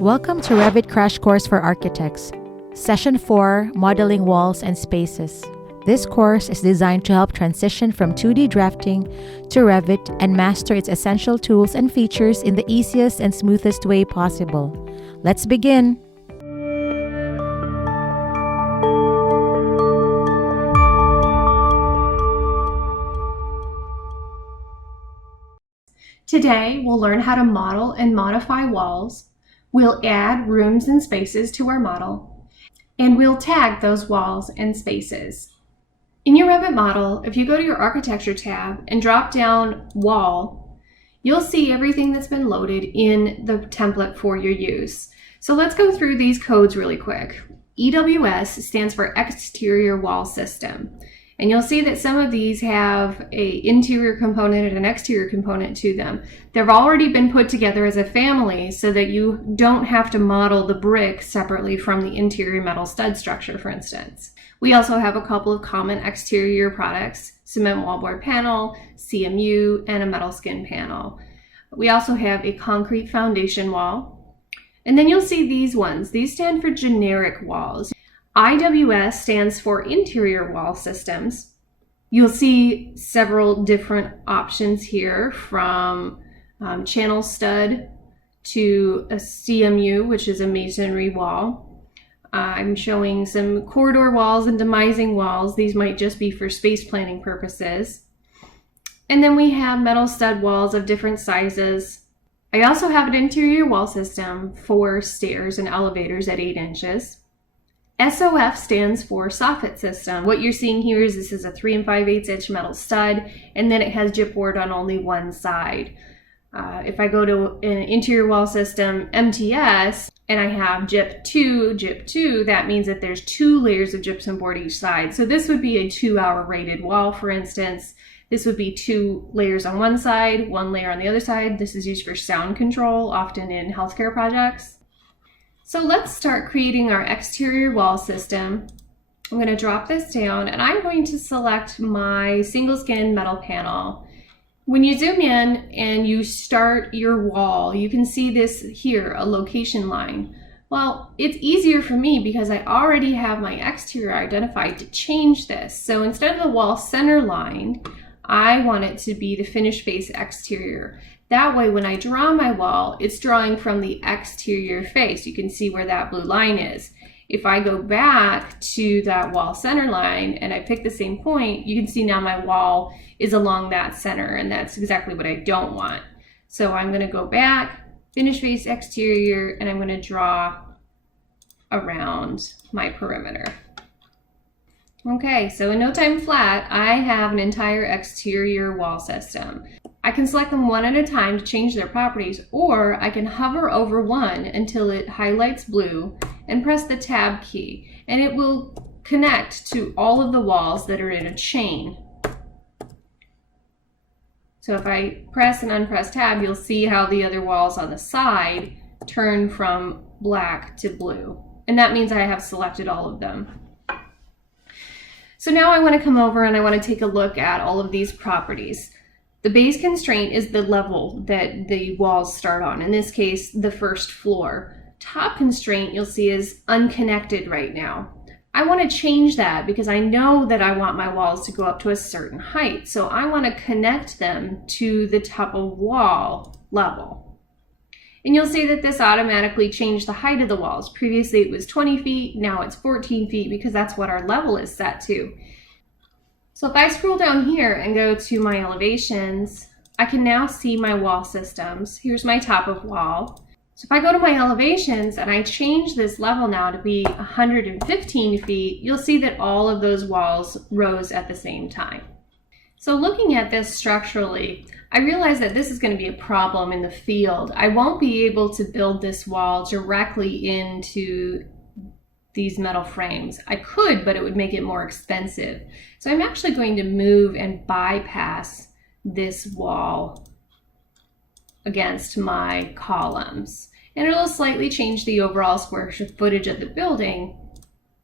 Welcome to Revit Crash Course for Architects, Session 4, Modeling Walls and Spaces. This course is designed to help transition from 2D drafting to Revit and master its essential tools and features in the easiest and smoothest way possible. Let's begin! Today, we'll learn how to model and modify walls. We'll add rooms and spaces to our model, and we'll tag those walls and spaces. In your Revit model, if you go to your Architecture tab and drop down Wall, you'll see everything that's been loaded in the template for your use. So let's go through these codes really quick. EWS stands for Exterior Wall System. And you'll see that some of these have an interior component and an exterior component to them. They've already been put together as a family so that you don't have to model the brick separately from the interior metal stud structure, for instance. We also have a couple of common exterior products: cement wallboard panel, CMU, and a metal skin panel. We also have a concrete foundation wall. And then you'll see these ones. These stand for generic walls. IWS stands for Interior Wall Systems. You'll see several different options here, from channel stud to a CMU, which is a masonry wall. I'm showing some corridor walls and demising walls. These might just be for space planning purposes. And then we have metal stud walls of different sizes. I also have an interior wall system for stairs and elevators at 8 inches. SOF stands for soffit system. What you're seeing here is this is a 3 5/8 inch metal stud, and then it has gypboard on only one side. If I go to an interior wall system MTS and I have gyp 2, that means that there's 2 layers of gypsum board each side. So this would be a 2-hour rated wall, for instance. This would be 2 layers on one side, 1 layer on the other side. This is used for sound control, often in healthcare projects. So let's start creating our exterior wall system. I'm going to drop this down and I'm going to select my single skin metal panel. When you zoom in and you start your wall, you can see this here, a location line. Well, it's easier for me because I already have my exterior identified to change this. So instead of the wall center line, I want it to be the finished face exterior. That way, when I draw my wall, it's drawing from the exterior face. You can see where that blue line is. If I go back to that wall center line and I pick the same point, you can see now my wall is along that center, and that's exactly what I don't want. So I'm going to go back, finish face exterior, and I'm going to draw around my perimeter. Okay, so in no time flat, I have an entire exterior wall system. I can select them one at a time to change their properties, or I can hover over one until it highlights blue and press the tab key, and it will connect to all of the walls that are in a chain. So if I press and unpress tab, you'll see how the other walls on the side turn from black to blue, and that means I have selected all of them. So now I want to come over and I want to take a look at all of these properties. The base constraint is the level that the walls start on, in this case, the first floor. Top constraint, you'll see, is unconnected right now. I want to change that because I know that I want my walls to go up to a certain height. So I want to connect them to the top of wall level. And you'll see that this automatically changed the height of the walls. Previously it was 20 feet, now it's 14 feet because that's what our level is set to. So if I scroll down here and go to my elevations, I can now see my wall systems. Here's my top of wall. So if I go to my elevations and I change this level now to be 115 feet, you'll see that all of those walls rose at the same time. So looking at this structurally, I realize that this is going to be a problem in the field. I won't be able to build this wall directly into these metal frames. I could, but it would make it more expensive. So I'm actually going to move and bypass this wall against my columns. And it'll slightly change the overall square footage of the building,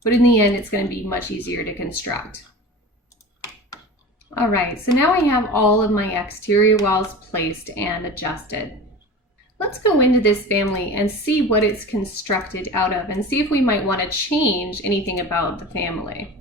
but in the end, it's going to be much easier to construct. All right, so now I have all of my exterior walls placed and adjusted. Let's go into this family and see what it's constructed out of and see if we might want to change anything about the family.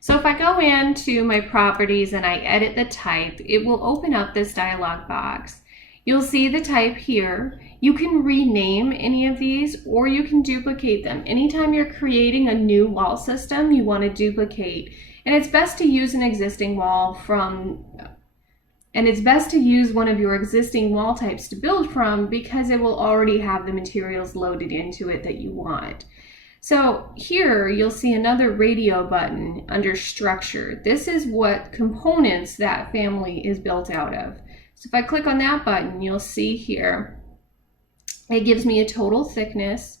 So if I go into my properties and I edit the type, it will open up this dialog box. You'll see the type here. You can rename any of these or you can duplicate them. Anytime you're creating a new wall system, you want to duplicate. And it's best to use an existing wall it's best to use one of your existing wall types to build from because it will already have the materials loaded into it that you want. So here you'll see another radio button under structure. This is what components that family is built out of. So if I click on that button, you'll see here, it gives me a total thickness,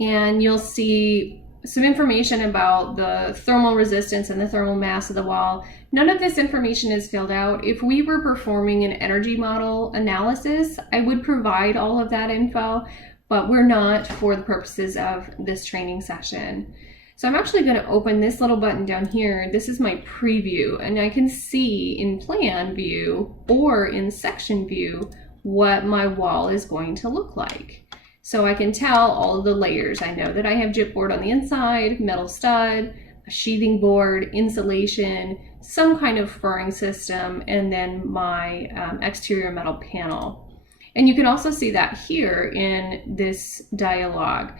and you'll see some information about the thermal resistance and the thermal mass of the wall. None of this information is filled out. If we were performing an energy model analysis, I would provide all of that info, but we're not for the purposes of this training session. So I'm actually going to open this little button down here. This is my preview, and I can see in plan view or in section view what my wall is going to look like. So I can tell all of the layers. I know that I have gypboard on the inside, metal stud, a sheathing board, insulation, some kind of furring system, and then my exterior metal panel. And you can also see that here in this dialog.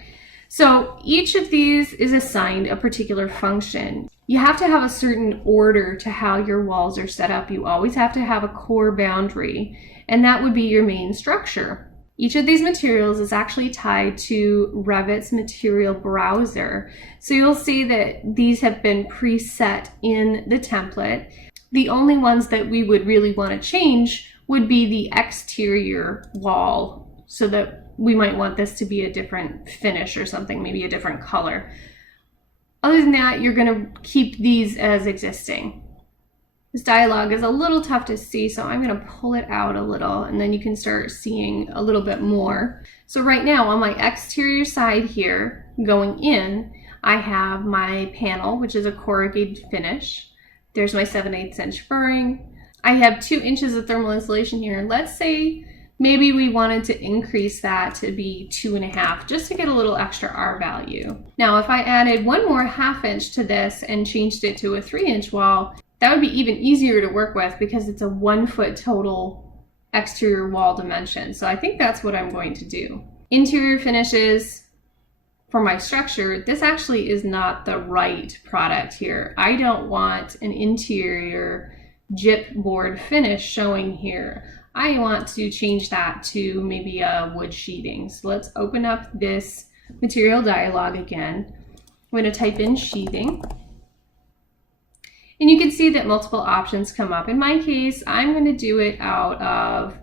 So each of these is assigned a particular function. You have to have a certain order to how your walls are set up. You always have to have a core boundary, and that would be your main structure. Each of these materials is actually tied to Revit's material browser. So you'll see that these have been preset in the template. The only ones that we would really want to change would be the exterior wall, so that we might want this to be a different finish or something, maybe a different color. Other than that, you're going to keep these as existing. This dialog is a little tough to see, so I'm going to pull it out a little, and then you can start seeing a little bit more. So right now on my exterior side here, going in, I have my panel, which is a corrugated finish. There's my 7/8 inch furring. I have 2 inches of thermal insulation here. Let's say maybe we wanted to increase that to be 2.5, just to get a little extra R value. Now, if I added 1 more 1/2 inch to this and changed it to a 3-inch wall, that would be even easier to work with because it's a 1 foot total exterior wall dimension. So I think that's what I'm going to do. Interior finishes for my structure, this actually is not the right product here. I don't want an interior gypboard finish showing here. I want to change that to maybe a wood sheathing. So let's open up this material dialog again. I'm going to type in sheathing. And you can see that multiple options come up. In my case, I'm going to do it out of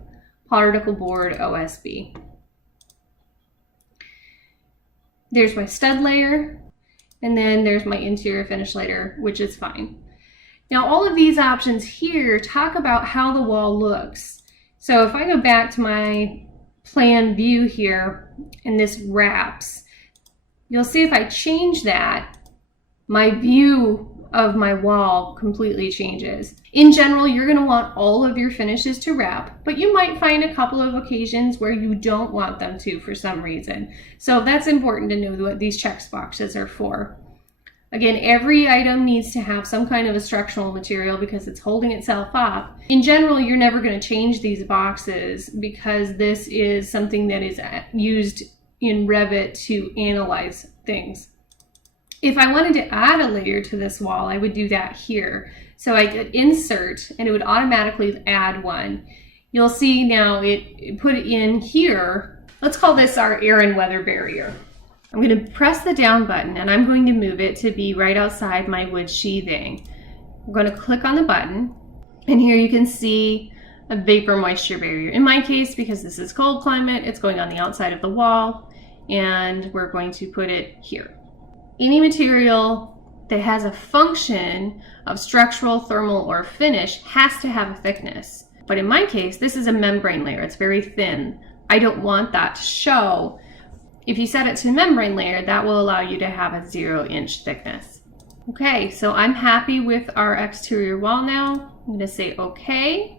particle board OSB. There's my stud layer, and then there's my interior finish layer, which is fine. Now, all of these options here talk about how the wall looks. So if I go back to my plan view here, and this wraps, you'll see if I change that, my view of my wall completely changes. In general, you're going to want all of your finishes to wrap, but you might find a couple of occasions where you don't want them to for some reason. So that's important to know what these check boxes are for. Again, every item needs to have some kind of a structural material because it's holding itself up. In general, you're never going to change these boxes because this is something that is used in Revit to analyze things. If I wanted to add a layer to this wall, I would do that here. So I could insert and it would automatically add one. You'll see now it put it in here. Let's call this our air and weather barrier. I'm going to press the down button and I'm going to move it to be right outside my wood sheathing. I'm going to click on the button, and here you can see a vapor moisture barrier. In my case, because this is cold climate, it's going on the outside of the wall, and we're going to put it here. Any material that has a function of structural, thermal, or finish has to have a thickness. But in my case, this is a membrane layer. It's very thin. I don't want that to show. If you set it to membrane layer, that will allow you to have a 0-inch thickness. Okay, so I'm happy with our exterior wall now. I'm going to say okay.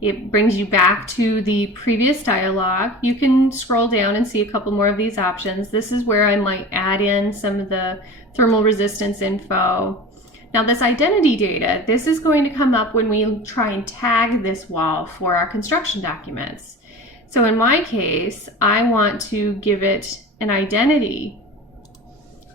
It brings you back to the previous dialog. You can scroll down and see a couple more of these options. This is where I might add in some of the thermal resistance info. Now this identity data, this is going to come up when we try and tag this wall for our construction documents. So in my case, I want to give it an identity.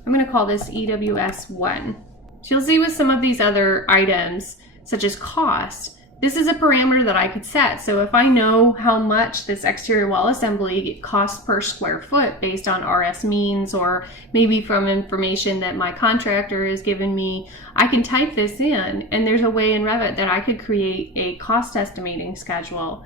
I'm going to call this EWS1. So you'll see with some of these other items, such as cost, this is a parameter that I could set. So if I know how much this exterior wall assembly costs per square foot based on RS means, or maybe from information that my contractor has given me, I can type this in, and there's a way in Revit that I could create a cost estimating schedule.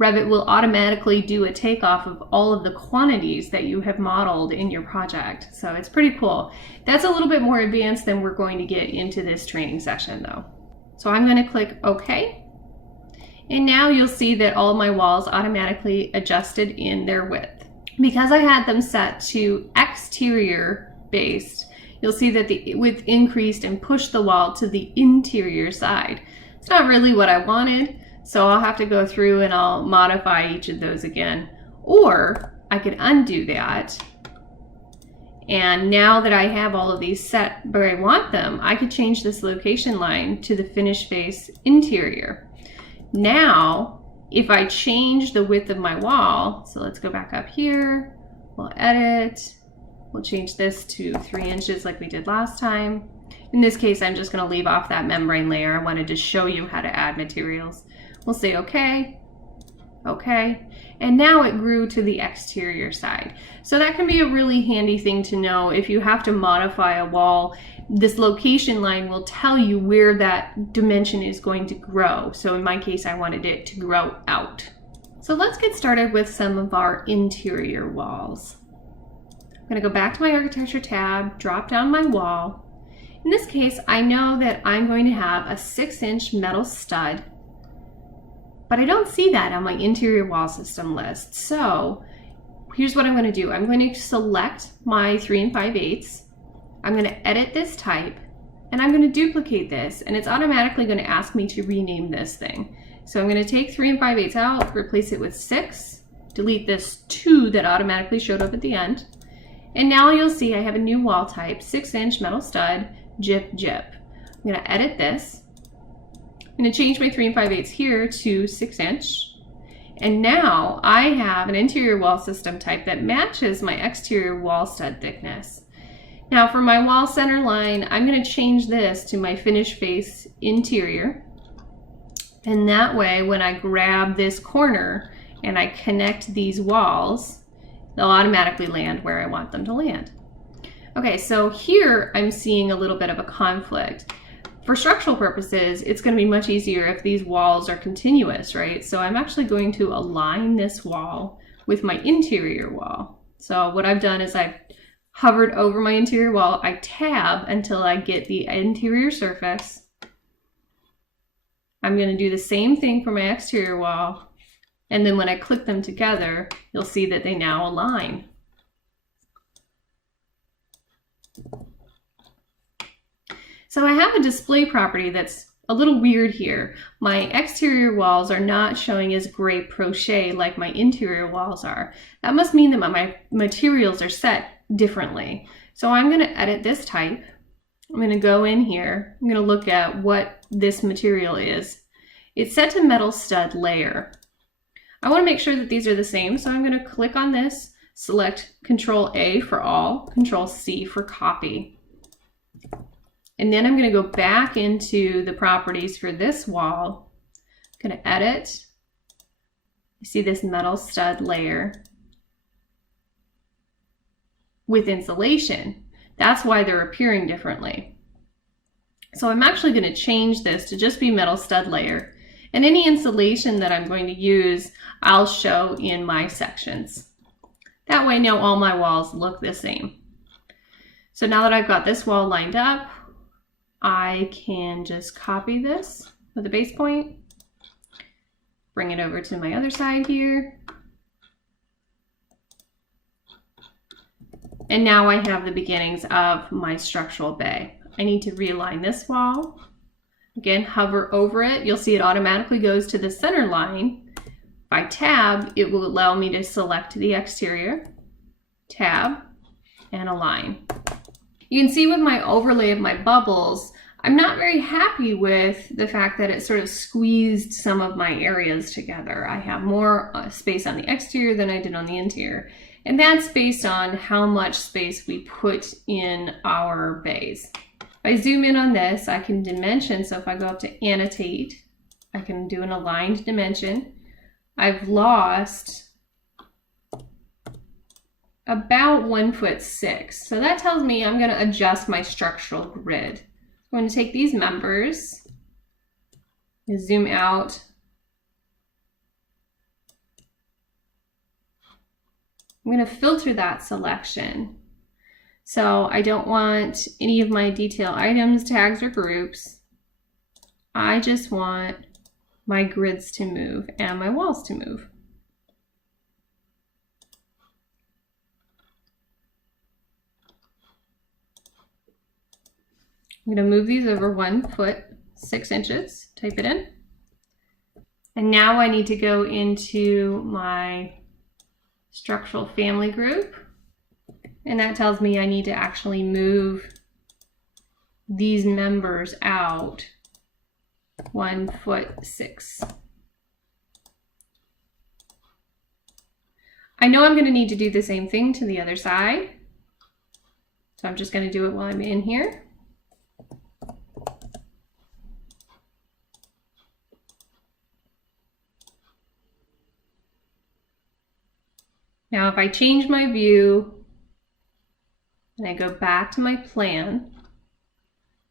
Revit will automatically do a takeoff of all of the quantities that you have modeled in your project. So it's pretty cool. That's a little bit more advanced than we're going to get into this training session though. So I'm going to click OK. And now you'll see that all of my walls automatically adjusted in their width. Because I had them set to exterior based, you'll see that the width increased and pushed the wall to the interior side. It's not really what I wanted, so I'll have to go through and I'll modify each of those again. Or I could undo that. And now that I have all of these set where I want them, I could change this location line to the finish face interior. Now, if I change the width of my wall, so let's go back up here, we'll edit, we'll change this to 3 inches like we did last time. In this case, I'm just going to leave off that membrane layer. I wanted to show you how to add materials. We'll say OK, OK, and now it grew to the exterior side. So that can be a really handy thing to know if you have to modify a wall. This location line will tell you where that dimension is going to grow. So in my case, I wanted it to grow out. So let's get started with some of our interior walls. I'm going to go back to my architecture tab, drop down my wall. In this case, I know that I'm going to have a 6-inch metal stud, but I don't see that on my interior wall system list. So here's what I'm going to do. I'm going to select my 3 5/8. I'm going to edit this type, and I'm going to duplicate this, and it's automatically going to ask me to rename this thing. So I'm going to take 3 5/8 out, replace it with 6, delete this 2 that automatically showed up at the end, and now you'll see I have a new wall type, 6-inch metal stud, jip jip. I'm going to edit this. I'm going to change my 3 5/8 here to 6-inch, and now I have an interior wall system type that matches my exterior wall stud thickness. Now for my wall center line, I'm going to change this to my finish face interior. And that way, when I grab this corner and I connect these walls, they'll automatically land where I want them to land. Okay, so here I'm seeing a little bit of a conflict. For structural purposes, it's going to be much easier if these walls are continuous, right? So I'm actually going to align this wall with my interior wall. So what I've done is I've hovered over my interior wall, I tab until I get the interior surface. I'm going to do the same thing for my exterior wall, and then when I click them together, you'll see that they now align. So I have a display property that's a little weird here. My exterior walls are not showing as gray crochet like my interior walls are. That must mean that my materials are set differently. So I'm going to edit this type. I'm going to go in here. I'm going to look at what this material is. It's set to metal stud layer. I want to make sure that these are the same, so I'm going to click on this, select Control A for all, Control C for copy. And then I'm going to go back into the properties for this wall. I'm going to edit. You see this metal stud layer with insulation. That's why they're appearing differently. So I'm actually going to change this to just be metal stud layer. And any insulation that I'm going to use, I'll show in my sections. That way now all my walls look the same. So now that I've got this wall lined up, I can just copy this with a base point, bring it over to my other side here. And now I have the beginnings of my structural bay. I need to realign this wall. Again, hover over it. You'll see it automatically goes to the center line. If I tab, it will allow me to select the exterior, tab, and align. You can see with my overlay of my bubbles, I'm not very happy with the fact that it sort of squeezed some of my areas together. I have more space on the exterior than I did on the interior. And that's based on how much space we put in our bays. If I zoom in on this, I can dimension. So if I go up to annotate, I can do an aligned dimension. I've lost about 1'6". So that tells me I'm going to adjust my structural grid. I'm going to take these members, zoom out. I'm going to filter that selection. So I don't want any of my detail items, tags, or groups. I just want my grids to move and my walls to move. I'm going to move these over 1'6", type it in. And now I need to go into my structural family group. And that tells me I need to actually move these members out 1'6". I know I'm going to need to do the same thing to the other side. So I'm just going to do it while I'm in here. Now, if I change my view and I go back to my plan,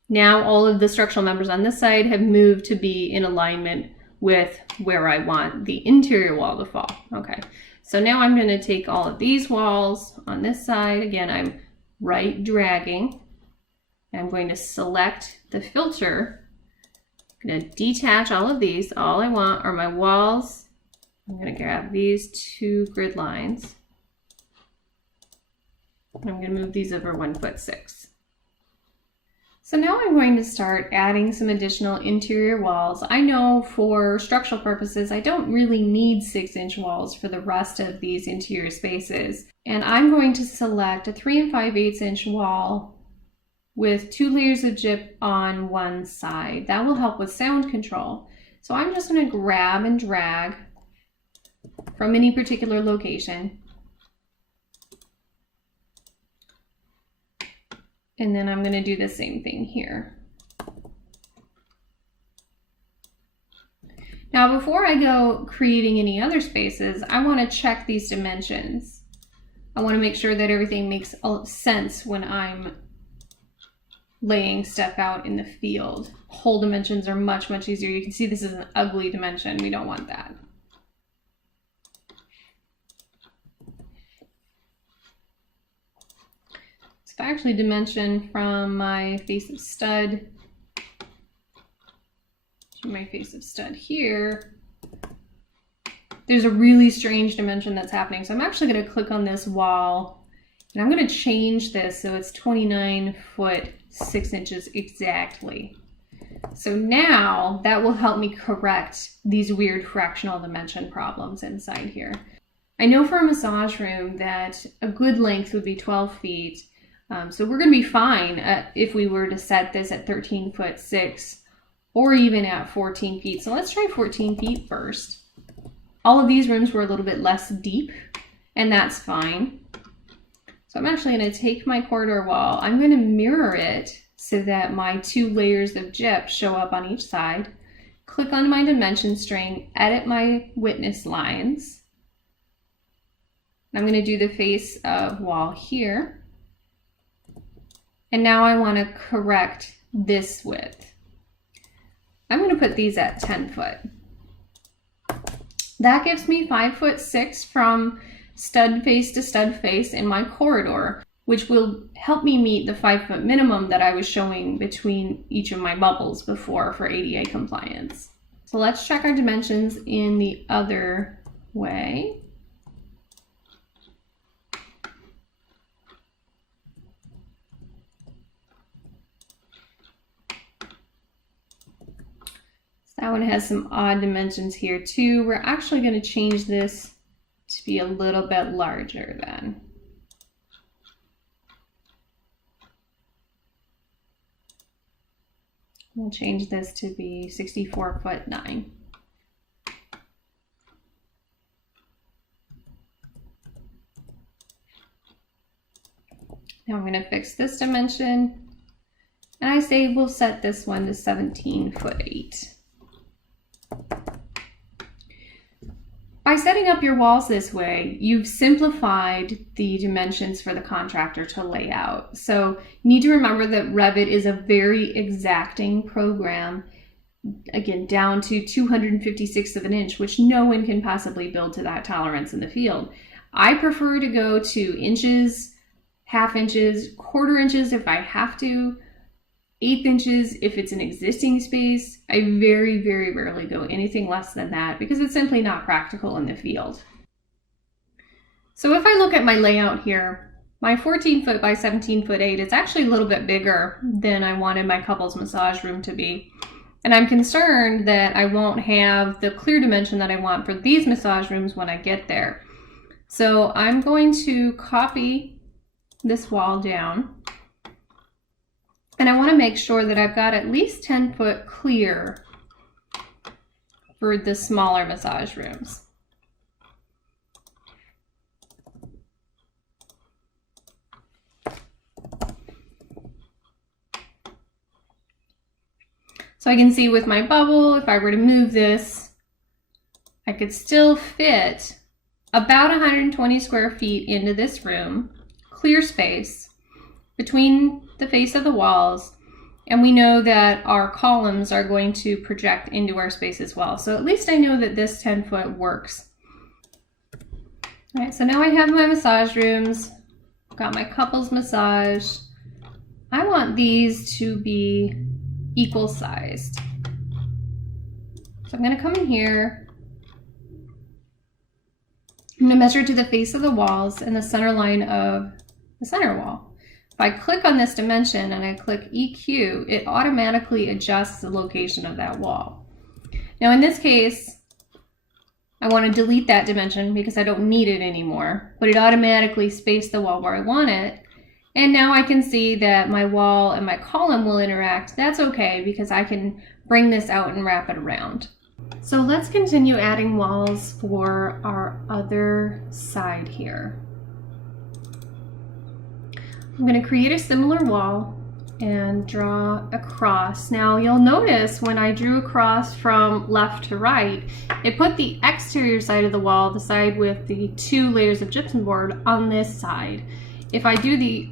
now all of the structural members on this side have moved to be in alignment with where I want the interior wall to fall. Okay, so now I'm going to take all of these walls on this side. Again, I'm right dragging. I'm going to select the filter. I'm going to detach all of these. All I want are my walls. I'm going to grab these 2 grid lines. And I'm going to move these over 1'6". So now I'm going to start adding some additional interior walls. I know for structural purposes, I don't really need 6" walls for the rest of these interior spaces. And I'm going to select a 3 5/8" wall with 2 layers of gyp on one side. That will help with sound control. So I'm just going to grab and drag from any particular location. And then I'm going to do the same thing here. Now, before I go creating any other spaces, I want to check these dimensions. I want to make sure that everything makes sense when I'm laying stuff out in the field. Whole dimensions are much, much easier. You can see this is an ugly dimension. We don't want that. If I actually dimension from my face of stud to my face of stud here, there's a really strange dimension that's happening. So I'm actually going to click on this wall and I'm going to change this so it's 29'6" exactly. So now that will help me correct these weird fractional dimension problems inside here. I know for a massage room that a good length would be 12 feet. So we're going to be fine if we were to set this at 13'6" or even at 14 feet. So let's try 14 feet first. All of these rooms were a little bit less deep, and that's fine. So I'm actually going to take my corridor wall. I'm going to mirror it so that my 2 layers of gyp show up on each side. Click on my dimension string, edit my witness lines. I'm going to do the face of wall here. And now I want to correct this width. I'm going to put these at 10 foot. That gives me 5'6" from stud face to stud face in my corridor, which will help me meet the 5 foot minimum that I was showing between each of my bubbles before for ADA compliance. So let's check our dimensions in the other way. That one has some odd dimensions here too. We're actually going to change this to be a little bit larger then. We'll change this to be 64'9". Now I'm going to fix this dimension, and I say we'll set this one to 17'8". By setting up your walls this way, you've simplified the dimensions for the contractor to lay out. So you need to remember that Revit is a very exacting program, again, down to 256 of an inch, which no one can possibly build to that tolerance in the field. I prefer to go to inches, half inches, quarter inches if I have to, 1/8 inches if it's an existing space. I very, very rarely go anything less than that because it's simply not practical in the field. So if I look at my layout here, my 14 foot by 17'8", it's actually a little bit bigger than I wanted my couples massage room to be. And I'm concerned that I won't have the clear dimension that I want for these massage rooms when I get there. So I'm going to copy this wall down. And I want to make sure that I've got at least 10 foot clear for the smaller massage rooms. So I can see with my bubble, if I were to move this, I could still fit about 120 square feet into this room, clear space between the face of the walls, and we know that our columns are going to project into our space as well. So at least I know that this 10 foot works. All right, so now I have my massage rooms, got my couples massage. I want these to be equal sized. So I'm gonna come in here, I'm gonna measure to the face of the walls and the center line of the center wall. If I click on this dimension and I click EQ, it automatically adjusts the location of that wall. Now in this case, I want to delete that dimension because I don't need it anymore, but it automatically spaced the wall where I want it. And now I can see that my wall and my column will interact. That's okay because I can bring this out and wrap it around. So let's continue adding walls for our other side here. I'm going to create a similar wall and draw across. Now you'll notice when I drew across from left to right, it put the exterior side of the wall, the side with the 2 layers of gypsum board, on this side. If I do the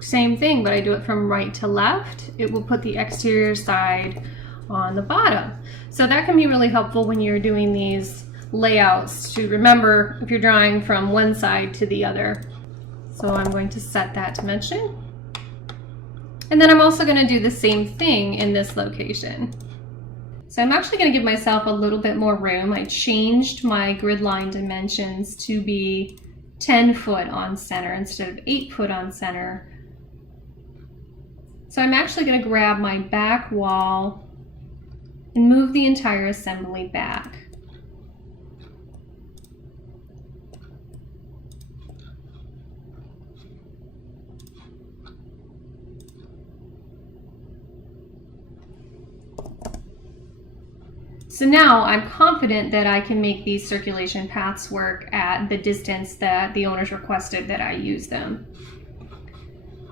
same thing, but I do it from right to left, it will put the exterior side on the bottom. So that can be really helpful when you're doing these layouts to remember if you're drawing from one side to the other. So I'm going to set that dimension. And then I'm also going to do the same thing in this location. So I'm actually going to give myself a little bit more room. I changed my grid line dimensions to be 10 foot on center instead of 8 foot on center. So I'm actually going to grab my back wall and move the entire assembly back. So now I'm confident that I can make these circulation paths work at the distance that the owners requested that I use them.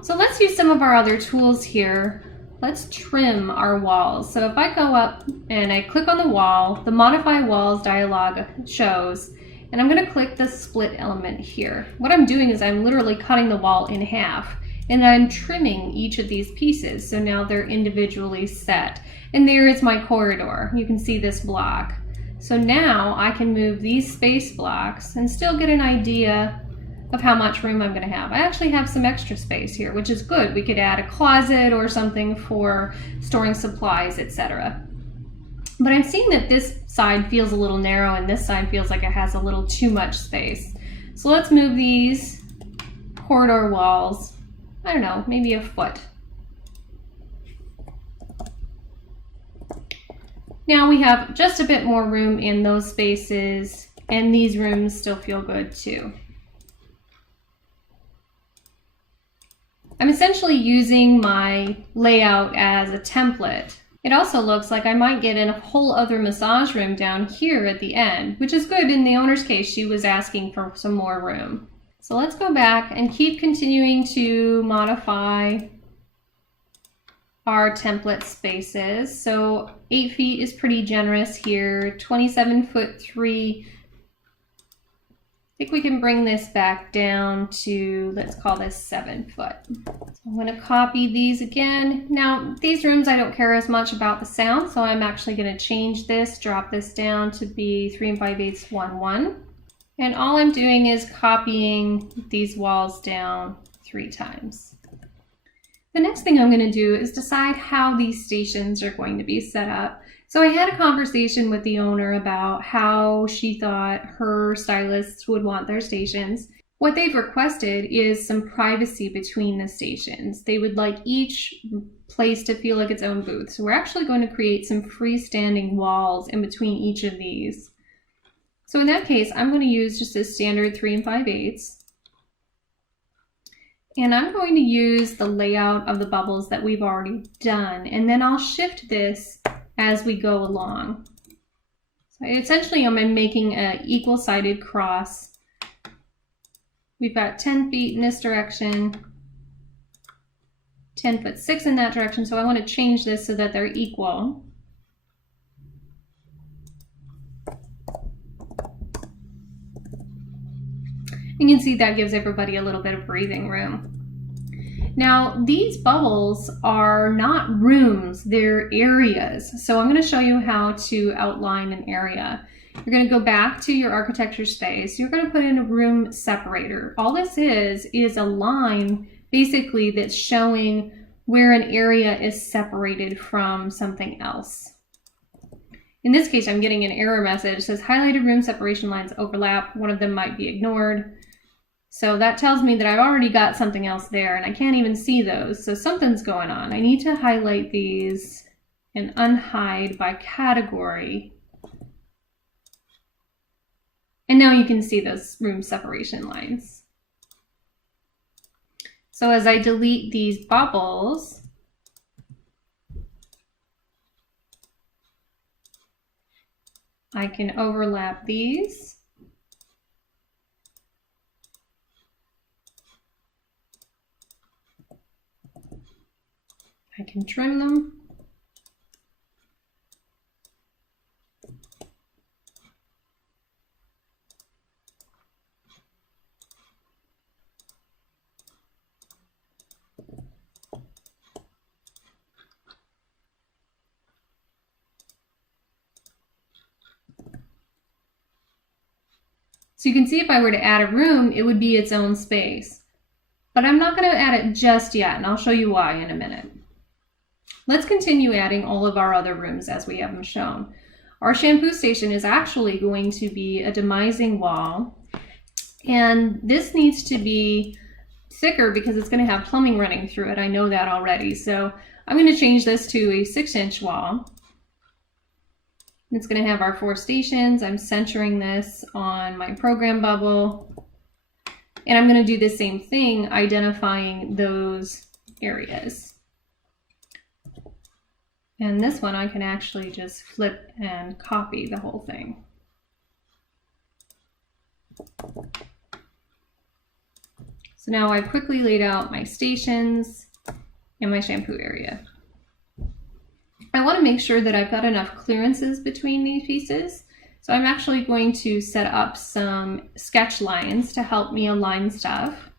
So let's use some of our other tools here. Let's trim our walls. So if I go up and I click on the wall, the Modify Walls dialog shows, and I'm going to click the split element here. What I'm doing is I'm literally cutting the wall in half, and I'm trimming each of these pieces. So now they're individually set. And there is my corridor. You can see this block. So now I can move these space blocks and still get an idea of how much room I'm going to have. I actually have some extra space here, which is good. We could add a closet or something for storing supplies, etc. But I'm seeing that this side feels a little narrow and this side feels like it has a little too much space. So let's move these corridor walls, I don't know, maybe a foot. Now we have just a bit more room in those spaces, and these rooms still feel good too. I'm essentially using my layout as a template. It also looks like I might get in a whole other massage room down here at the end, which is good. In the owner's case, she was asking for some more room. So let's go back and keep continuing to modify our template spaces. So 8 feet is pretty generous here. 27'3". I think we can bring this back down to, let's call this 7 foot. So I'm going to copy these again. Now these rooms I don't care as much about the sound, so I'm actually going to change this, drop this down to be 3 5/8 1 1. And all I'm doing is copying these walls down 3 times. The next thing I'm going to do is decide how these stations are going to be set up. So I had a conversation with the owner about how she thought her stylists would want their stations. What they've requested is some privacy between the stations. They would like each place to feel like its own booth. So we're actually going to create some freestanding walls in between each of these. So in that case, I'm going to use just a standard 3 5/8. And I'm going to use the layout of the bubbles that we've already done, and then I'll shift this as we go along. So essentially I'm making an equal-sided cross. We've got 10 feet in this direction, 10'6" in that direction, so I want to change this so that they're equal. You can see that gives everybody a little bit of breathing room. Now, these bubbles are not rooms, they're areas. So I'm going to show you how to outline an area. You're going to go back to your architecture space. You're going to put in a room separator. All this is a line basically that's showing where an area is separated from something else. In this case, I'm getting an error message. It says highlighted room separation lines overlap. One of them might be ignored. So that tells me that I've already got something else there and I can't even see those. So something's going on. I need to highlight these and unhide by category. And now you can see those room separation lines. So as I delete these bubbles, I can overlap these. I can trim them. So you can see if I were to add a room, it would be its own space. But I'm not going to add it just yet, and I'll show you why in a minute. Let's continue adding all of our other rooms as we have them shown. Our shampoo station is actually going to be a demising wall, and this needs to be thicker because it's going to have plumbing running through it. I know that already. So I'm going to change this to a 6-inch wall. It's going to have our 4 stations. I'm centering this on my program bubble. And I'm going to do the same thing, identifying those areas. And this one I can actually just flip and copy the whole thing. So now I've quickly laid out my stations and my shampoo area. I want to make sure that I've got enough clearances between these pieces. So I'm actually going to set up some sketch lines to help me align stuff.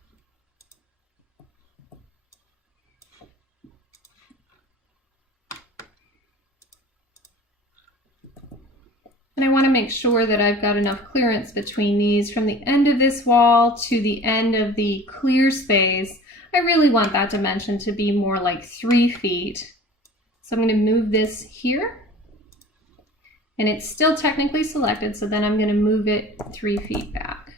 And I want to make sure that I've got enough clearance between these from the end of this wall to the end of the clear space. I really want that dimension to be more like 3 feet. So I'm going to move this here. And it's still technically selected, so then I'm going to move it 3 feet back.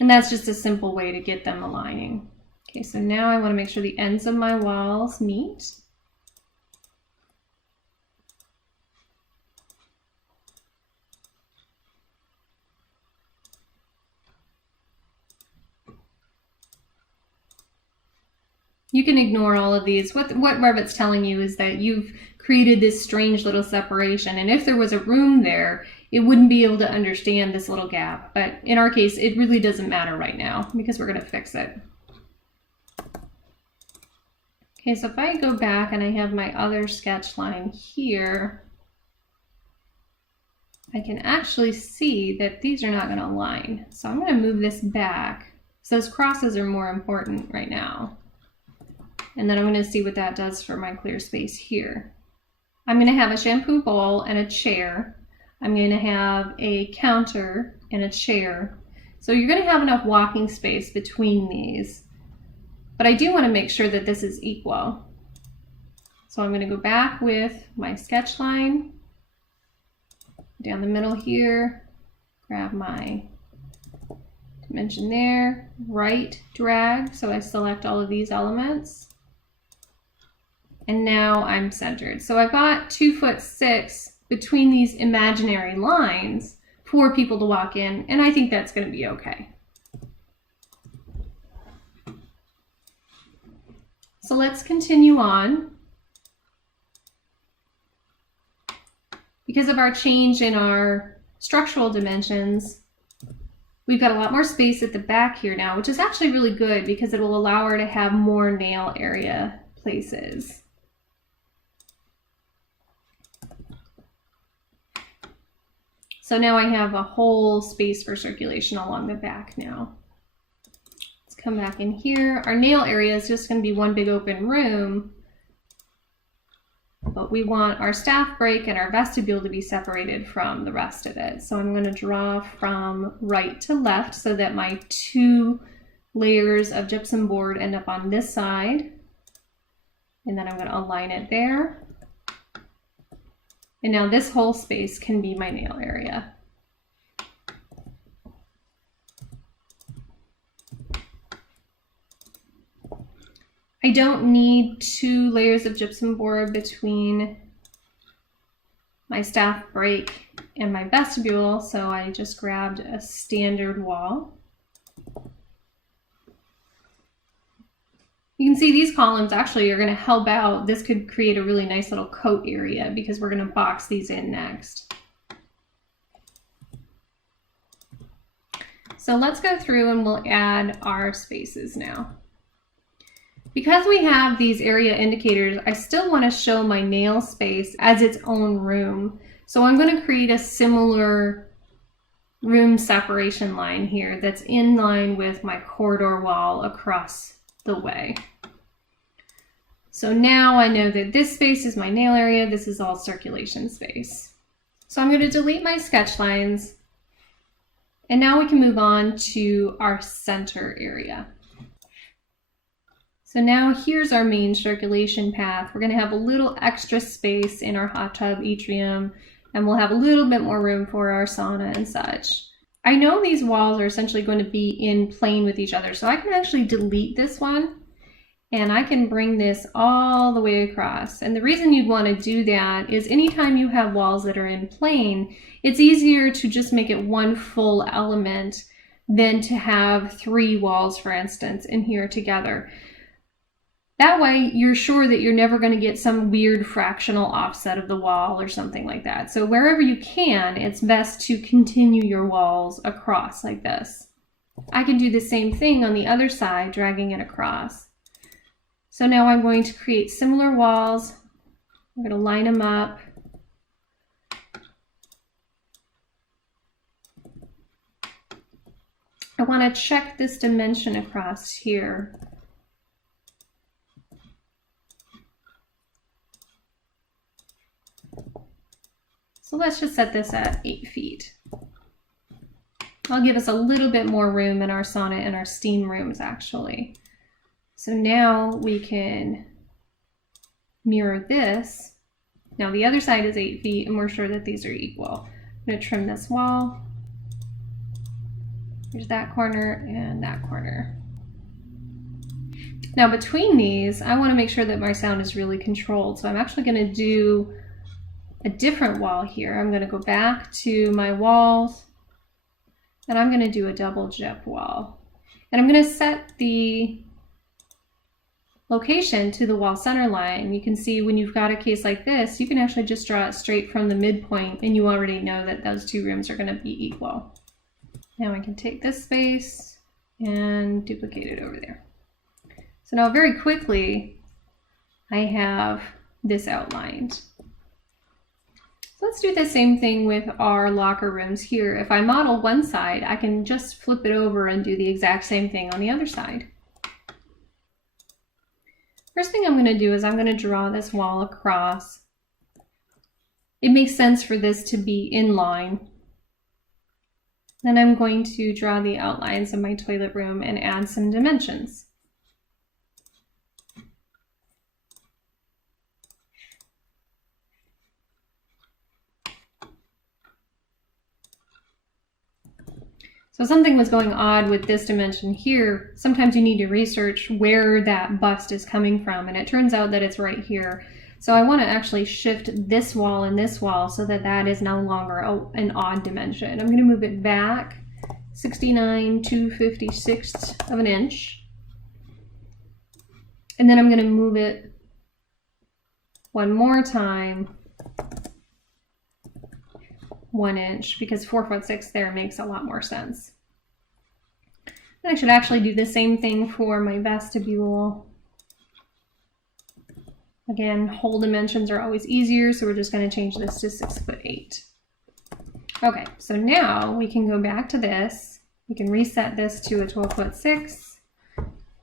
And that's just a simple way to get them aligning. Okay, so now I want to make sure the ends of my walls meet. You can ignore all of these. What Revit's telling you is that you've created this strange little separation, and if there was a room there, it wouldn't be able to understand this little gap. But in our case, it really doesn't matter right now because we're going to fix it. Okay, so if I go back and I have my other sketch line here, I can actually see that these are not going to align. So I'm going to move this back. So those crosses are more important right now. And then I'm going to see what that does for my clear space here. I'm going to have a shampoo bowl and a chair. I'm going to have a counter and a chair. So you're going to have enough walking space between these. But I do want to make sure that this is equal. So I'm going to go back with my sketch line down the middle here, grab my dimension there, right drag, so I select all of these elements. And now I'm centered. So I've got 2'6" between these imaginary lines for people to walk in, and I think that's going to be okay. So let's continue on. Because of our change in our structural dimensions, we've got a lot more space at the back here now, which is actually really good because it will allow her to have more nail area places. So now I have a whole space for circulation along the back now. Let's come back in here. Our nail area is just going to be one big open room, but we want our staff break and our vestibule to be separated from the rest of it. So I'm going to draw from right to left so that my 2 layers of gypsum board end up on this side. And then I'm going to align it there. And now this whole space can be my nail area. I don't need 2 layers of gypsum board between my staff break and my vestibule, so I just grabbed a standard wall. You can see these columns actually are going to help out. This could create a really nice little coat area because we're going to box these in next. So let's go through and we'll add our spaces now. Because we have these area indicators, I still want to show my nail space as its own room. So I'm going to create a similar room separation line here that's in line with my corridor wall across the way. So now I know that this space is my nail area, this is all circulation space. So I'm going to delete my sketch lines, and now we can move on to our center area. So now here's our main circulation path. We're going to have a little extra space in our hot tub atrium, and we'll have a little bit more room for our sauna and such. I know these walls are essentially going to be in plane with each other, so I can actually delete this one and I can bring this all the way across. And the reason you'd want to do that is anytime you have walls that are in plane, it's easier to just make it one full element than to have 3 walls, for instance, in here together. That way, you're sure that you're never going to get some weird fractional offset of the wall or something like that. So wherever you can, it's best to continue your walls across like this. I can do the same thing on the other side, dragging it across. So now I'm going to create similar walls. I'm going to line them up. I want to check this dimension across here. So let's just set this at 8 feet. I'll give us a little bit more room in our sauna and our steam rooms actually. So now we can mirror this. Now the other side is 8 feet and we're sure that these are equal. I'm going to trim this wall. Here's that corner and that corner. Now between these, I want to make sure that my sound is really controlled. So I'm actually going to do a different wall here. I'm going to go back to my walls and I'm going to do a double gyp wall. And I'm going to set the location to the wall center line. You can see when you've got a case like this, you can actually just draw it straight from the midpoint, and you already know that those two rooms are going to be equal. Now I can take this space and duplicate it over there. So now very quickly, I have this outlined. So let's do the same thing with our locker rooms here. If I model one side, I can just flip it over and do the exact same thing on the other side. First thing I'm going to do is I'm going to draw this wall across. It makes sense for this to be in line. Then I'm going to draw the outlines of my toilet room and add some dimensions. So something was going odd with this dimension here. Sometimes you need to research where that bust is coming from, and it turns out that it's right here. So I want to actually shift this wall and this wall so that that is no longer an odd dimension. I'm going to move it back 69 2/56 of an inch. And then I'm going to move it one more time 1 inch, because 4'6" there makes a lot more sense. And I should actually do the same thing for my vestibule. Again, whole dimensions are always easier, so we're just going to change this to 6'8". Okay, so now we can go back to this. We can reset this to a 12'6".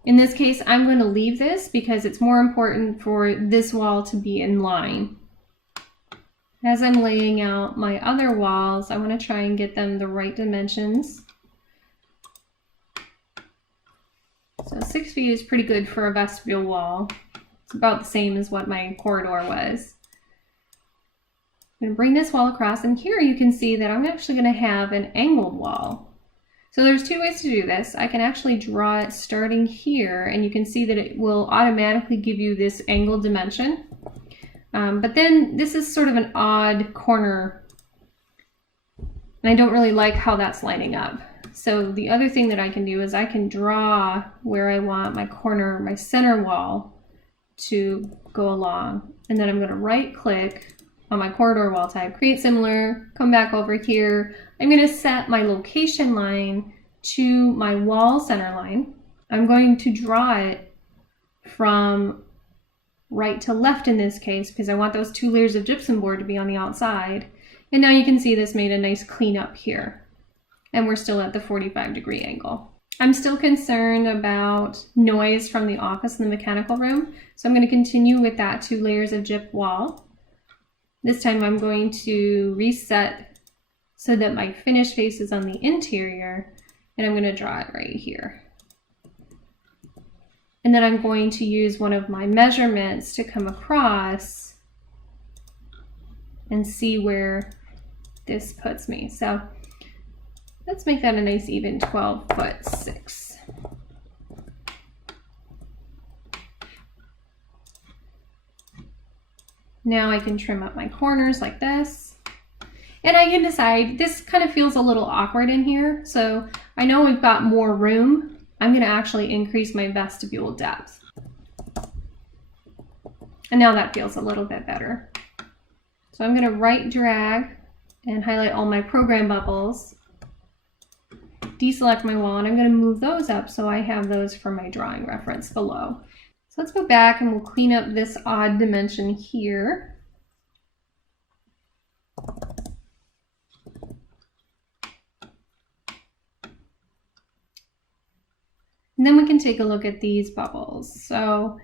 In this case, I'm going to leave this because it's more important for this wall to be in line. As I'm laying out my other walls, I want to try and get them the right dimensions. So 6 feet is pretty good for a vestibule wall. It's about the same as what my corridor was. I'm going to bring this wall across, and here you can see that I'm actually going to have an angled wall. So there's two ways to do this. I can actually draw it starting here, and you can see that it will automatically give you this angled dimension. But then this is sort of an odd corner, and I don't really like how that's lining up. So the other thing that I can do is I can draw where I want my corner, my center wall to go along. And then I'm going to right click on my corridor wall type, create similar, come back over here. I'm going to set my location line to my wall center line. I'm going to draw it from right to left in this case, because I want those 2 layers of gypsum board to be on the outside. And now you can see this made a nice cleanup here. And we're still at the 45-degree angle. I'm still concerned about noise from the office and the mechanical room, so I'm going to continue with that 2 layers of gyp wall. This time I'm going to reset so that my finish face is on the interior, and I'm going to draw it right here. And then I'm going to use one of my measurements to come across and see where this puts me. So let's make that a nice even 12'6". Now I can trim up my corners like this. And I can decide, this kind of feels a little awkward in here, so I know we've got more room. I'm going to actually increase my vestibule depth. And now that feels a little bit better. So I'm going to right drag and highlight all my program bubbles, deselect my wall, and I'm going to move those up so I have those for my drawing reference below. So let's go back and we'll clean up this odd dimension here. And then we can take a look at these bubbles. So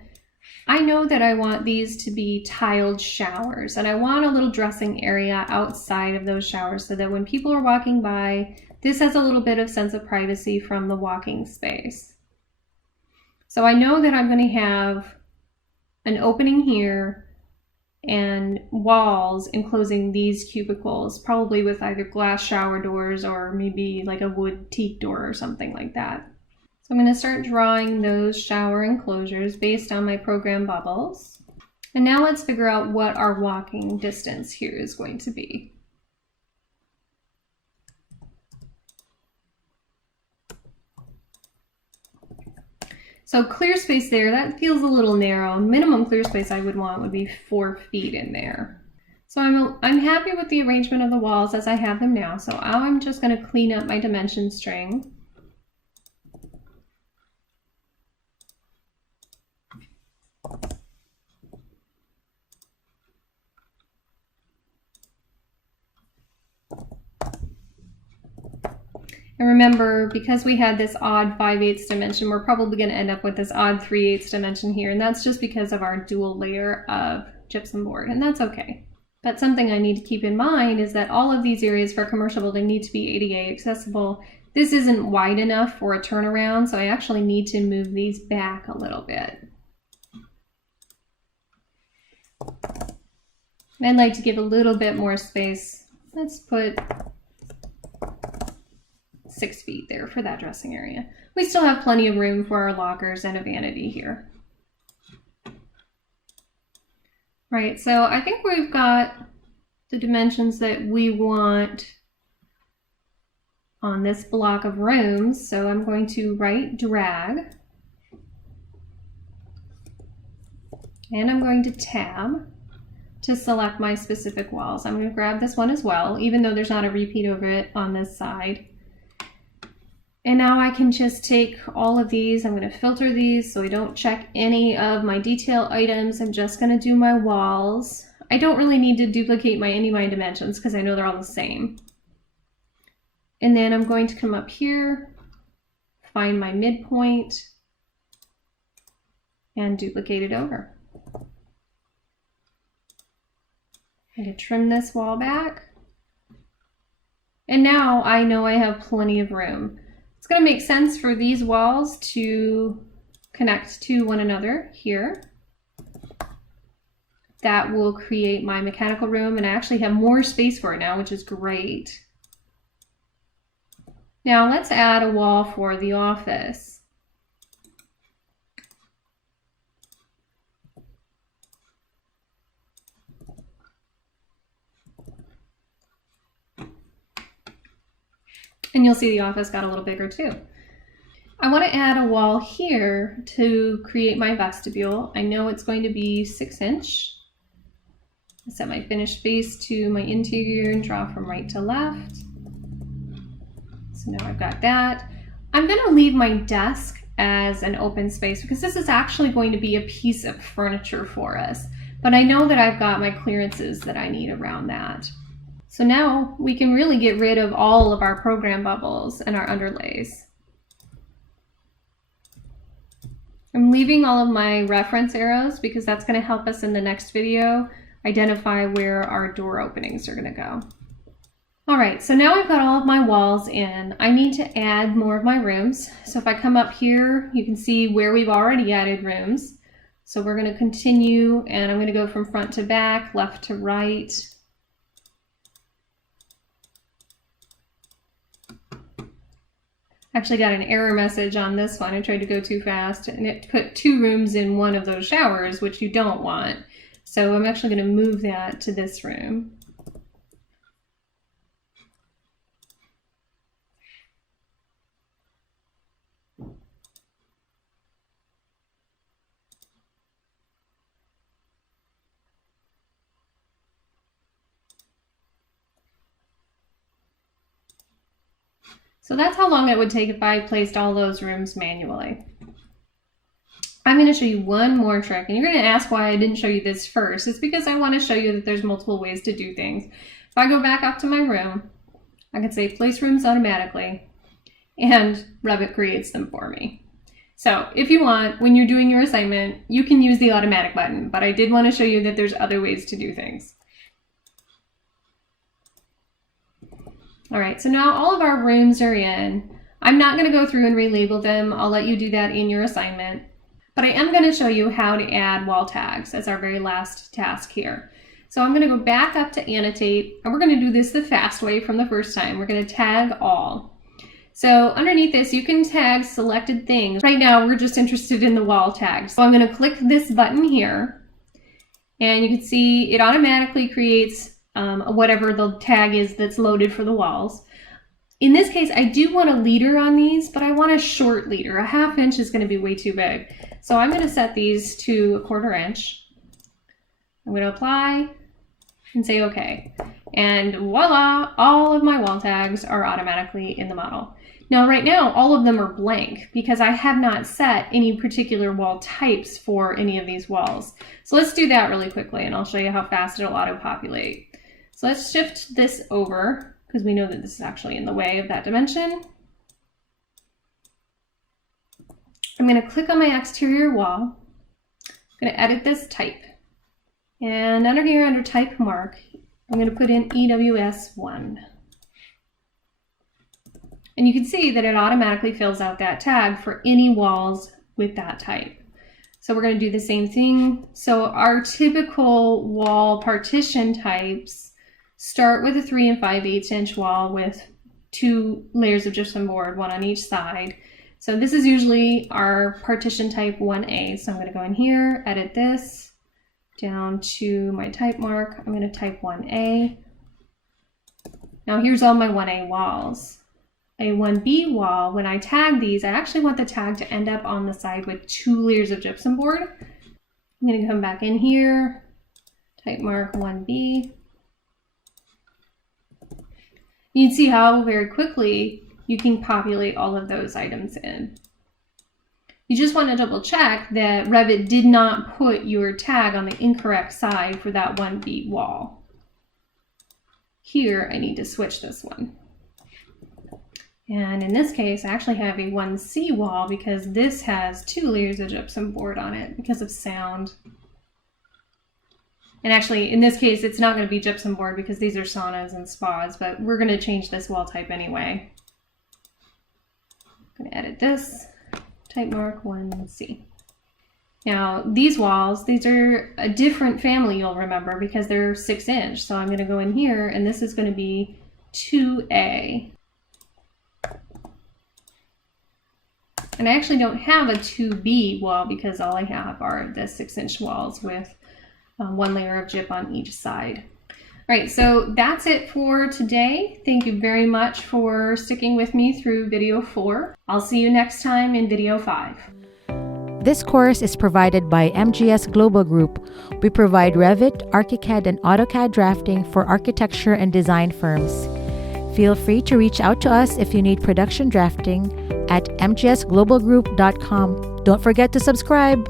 I know that I want these to be tiled showers, and I want a little dressing area outside of those showers so that when people are walking by, this has a little bit of sense of privacy from the walking space. So I know that I'm going to have an opening here and walls enclosing these cubicles, probably with either glass shower doors or maybe like a wood teak door or something like that. So I'm going to start drawing those shower enclosures based on my program bubbles. And now let's figure out what our walking distance here is going to be. So clear space there, that feels a little narrow. Minimum clear space I would want would be 4 feet in there. So I'm happy with the arrangement of the walls as I have them now. So I'm just going to clean up my dimension string. And remember, because we had this odd 5/8 dimension, we're probably going to end up with this odd 3/8 dimension here. And that's just because of our dual layer of gypsum board, and that's okay. But something I need to keep in mind is that all of these areas for commercial building need to be ADA accessible. This isn't wide enough for a turnaround, so I actually need to move these back a little bit. I'd like to give a little bit more space. Let's put 6 feet there for that dressing area. We still have plenty of room for our lockers and a vanity here. Right, so I think we've got the dimensions that we want on this block of rooms. So I'm going to right drag, and I'm going to tab to select my specific walls. I'm going to grab this one as well, even though there's not a repeat over it on this side. And now I can just take all of these, I'm going to filter these so I don't check any of my detail items. I'm just going to do my walls. I don't really need to duplicate any of my dimensions because I know they're all the same. And then I'm going to come up here, find my midpoint, and duplicate it over. I'm going to trim this wall back. And now I know I have plenty of room. It's going to make sense for these walls to connect to one another here. That will create my mechanical room, and I actually have more space for it now, which is great. Now let's add a wall for the office. And you'll see the office got a little bigger too. I want to add a wall here to create my vestibule. I know it's going to be 6-inch. I set my finished space to my interior and draw from right to left. So now I've got that. I'm going to leave my desk as an open space because this is actually going to be a piece of furniture for us. But I know that I've got my clearances that I need around that. So now we can really get rid of all of our program bubbles and our underlays. I'm leaving all of my reference arrows because that's going to help us in the next video identify where our door openings are going to go. All right, so now I've got all of my walls in. I need to add more of my rooms. So if I come up here, you can see where we've already added rooms. So we're going to continue, and I'm going to go from front to back, left to right. Actually got an error message on this one. I tried to go too fast, and it put 2 rooms in one of those showers, which you don't want. So I'm actually going to move that to this room. So that's how long it would take if I placed all those rooms manually. I'm going to show you one more trick, and you're going to ask why I didn't show you this first. It's because I want to show you that there's multiple ways to do things. If I go back up to my room, I can say place rooms automatically, and Revit creates them for me. So if you want, when you're doing your assignment, you can use the automatic button, but I did want to show you that there's other ways to do things. All right, so now all of our rooms are in. I'm not going to go through and relabel them. I'll let you do that in your assignment. But I am going to show you how to add wall tags as our very last task here. So I'm going to go back up to annotate, and we're going to do this the fast way from the first time. We're going to tag all. So underneath this, you can tag selected things. Right now, we're just interested in the wall tag. So I'm going to click this button here, and you can see it automatically creates whatever the tag is that's loaded for the walls. In this case, I do want a leader on these, but I want a short leader. A 1/2 inch is going to be way too big. So I'm going to set these to 1/4 inch. I'm going to apply and say OK. And voila, all of my wall tags are automatically in the model. Now, right now, all of them are blank because I have not set any particular wall types for any of these walls. So let's do that really quickly, and I'll show you how fast it'll auto-populate. So let's shift this over because we know that this is actually in the way of that dimension. I'm going to click on my exterior wall. I'm going to edit this type. And under here, under type mark, I'm going to put in EWS1. And you can see that it automatically fills out that tag for any walls with that type. So we're going to do the same thing. So our typical wall partition types start with a 3 5/8 inch wall with 2 layers of gypsum board, 1 on each side. So this is usually our partition type 1A. So I'm going to go in here, edit this down to my type mark. I'm going to type 1A. Now here's all my 1A walls. A 1B wall, when I tag these, I actually want the tag to end up on the side with 2 layers of gypsum board. I'm going to come back in here, type mark 1B. You can see how very quickly you can populate all of those items in. You just want to double check that Revit did not put your tag on the incorrect side for that 1B wall. Here, I need to switch this one. And in this case, I actually have a 1C wall because this has 2 layers of gypsum board on it because of sound. And actually, in this case, it's not going to be gypsum board because these are saunas and spas, but we're going to change this wall type anyway. I'm going to edit this, type mark 1C. Now, these walls, these are a different family, you'll remember, because they're 6 inch. So I'm going to go in here, and this is going to be 2A. And I actually don't have a 2B wall because all I have are the 6 inch walls with 1 layer of gyp on each side. All right, so that's it for today. Thank you very much for sticking with me through video 4. I'll see you next time in video 5. This course is provided by MGS Global Group. We provide Revit, ArchiCAD, and AutoCAD drafting for architecture and design firms. Feel free to reach out to us if you need production drafting at mgsglobalgroup.com. Don't forget to subscribe.